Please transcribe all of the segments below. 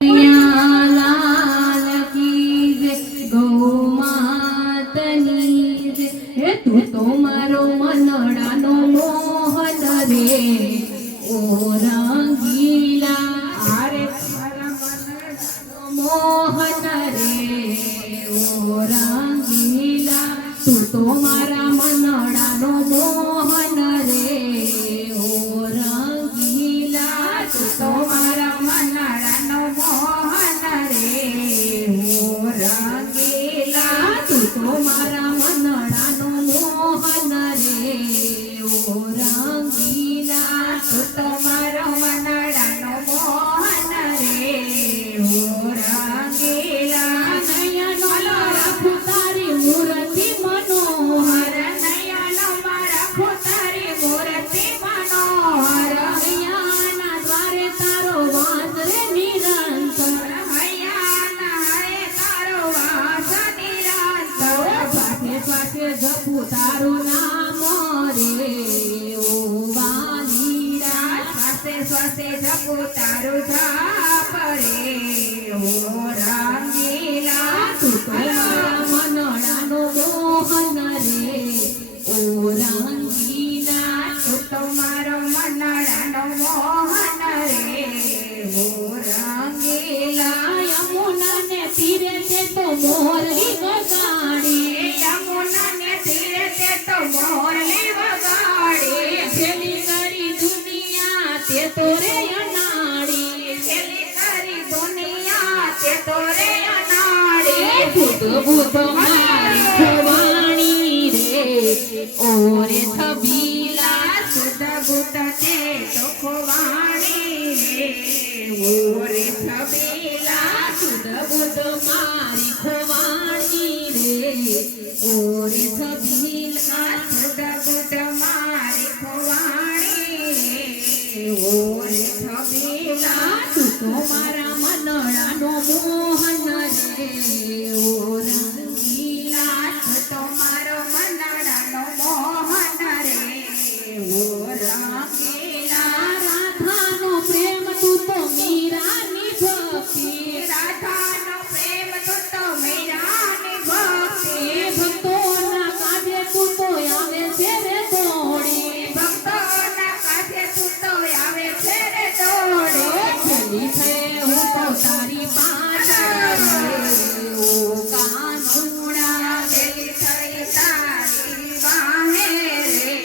लाल की जय गौ मातनी जय हे તું તો મારો મનડાનો મોહન રે ઓ રંગીલા આરે મારા મનડાનો મોહન રે ઓ રંગીલા તું તો મારા મનડાનો મોહન રે ઓ રંગીલા તું તો મારા મનડાનો મોહન રે ઓ રંગીલા તું તો મારા મનડાનો મોહન રે ઓ રંગીલા તું તો મારો મનડાનો મોહન રે ઓ રંગીલા નયનો રાખું તારી મૂર્તિ મનોહર નયનો રાખું તારી મૂર્તિ મનોહર હૈયાના દ્વારે તારો વાસ રે નિરંતર હૈયાના હરે તારો વાસ નિરંતર પાઠે પાઠે જપું તારું નામ રે ઓ વાલીરા શ્વાસે શ્વાસે જપું તારું જાપ રે ઓ રંગીલા તું તો મારા મનડાનો મોહન રે ઓ રંગીલા તું તો મારો મનડાનો મોહન રે ઓ રંગીલા યમુનાને તીરે તે તો મોરલી વગાડી યમુનાને તીરે તે તો મોરલી વગાડી છેલી કરી દુનિયા તે તો રે અનાડી છેલી કરી દુનિયા તે તો રે અનાડી બુધ બુધ મારી ખવાણી રે ઓરે થબીલા સુધ બુધ તે તો ખવાણી રે ઓરે થબીલા સુધ બુધ મારી ખવાણી રે ઓરે થબીલા સુધ બુધ મારી ખવાણી રે ઓરે થબીલા તું તો મારા મનડાનો મોહન રે ઓ રંગીલા તું તો મારો મનડાનો મોહન રે ઓ રંગીલા રાધાનો પ્રેમ તું તો મીરાની ભક્તિ રાધાનો પ્રેમ તું તો મીરાની ભક્તિ ભક્તોના કાજે તું તો આવે છે રે દોડી ભક્તોના કાજે તું તો આવે છે રે દોડી છેલી થઈ હું તો તારી પાછળ રે ઓ કાનુડા છેલી થઈ તારી વાહે રે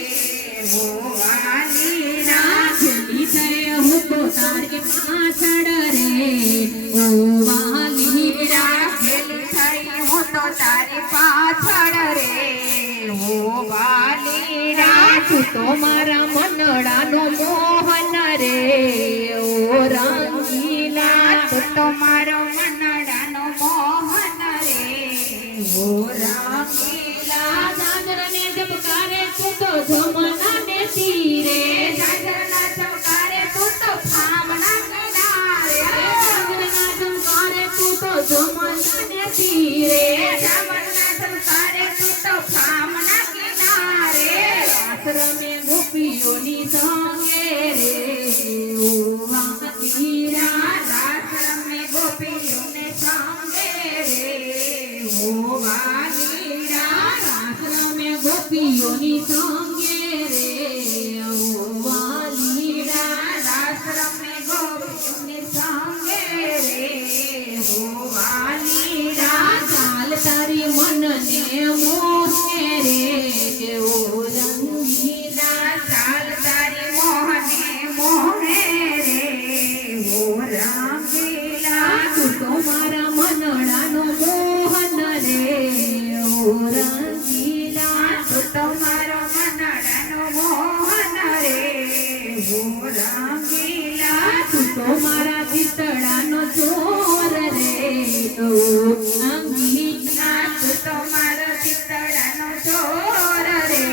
ઓ વાલીડા છેલી થઈ હું તો તારી પાછળ રે ઓ વાલીડા છેલી થઈ હું તો તારી પાછળ રે ઓ વાલીડા તું તો મારા મનડાનો મોહન રે ઓ રંગીલા તું તો મારો મનડાનો મોહન રે ઓ રંગીલા જાગરને જપકારે તું તો જમનાને તીરે જાગરના જપકારે તું તો ફામના કિનારે જાગરના જપકારે તું તો જમનાને તીરે જાગરના જપકારે તું તો ફામના કિનારે આશ્રમે ગોપીઓની સંગે રે ઓ વાલીરા આશ્રમે ગોપીઓને સંગે રે ઓ વાલીરા આશ્રમે ગોપીઓની સંગે રે ઓ વાલીરા આશ્રમે ગોપીઓને સંગે રે ઓ વાલીરા ચાલ તારી મનને મોહે રે ઓ રંગીલા ચાલ તારી મોહને મોહે રે ઓ રંગીલા તું તો મારા મનડાનો મોહન રે ઓ રંગીલા તું તો મારો મનડાનો મોહન રે ઓ રંગીલા તું તો મારા ભીતડાનો ચોર રે ઓ રંગીલા તું તો મારા ભીતડાનો ચોર રે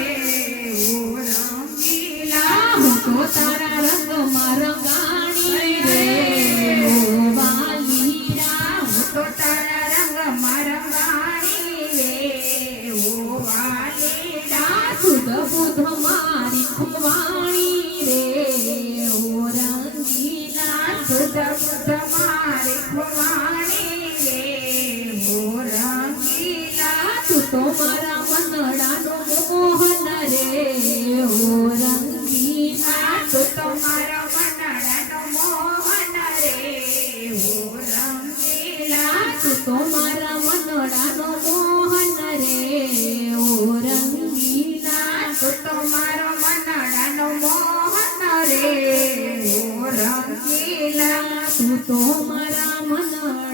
ઓ રંગીલા હું તો તારા રંગમાં રંગાણી રે ઓ વાલીરા હું તો તારા રંગમાં રંગાણી રે ઓ વાલીરા સુધ બુધ મારી ખવાણી રે ઓ રંગીલા સુધ બુધ મારી રંગીલા તું તો મારા મનડાનો મોહન રે હો રંગીલા તું તો મારા મનડાનો મોહન રે ઓ રંગીલા તું તો મારો મનડાનો મોહન રે ઓ રંગીલા તું તો મારા મનડાનો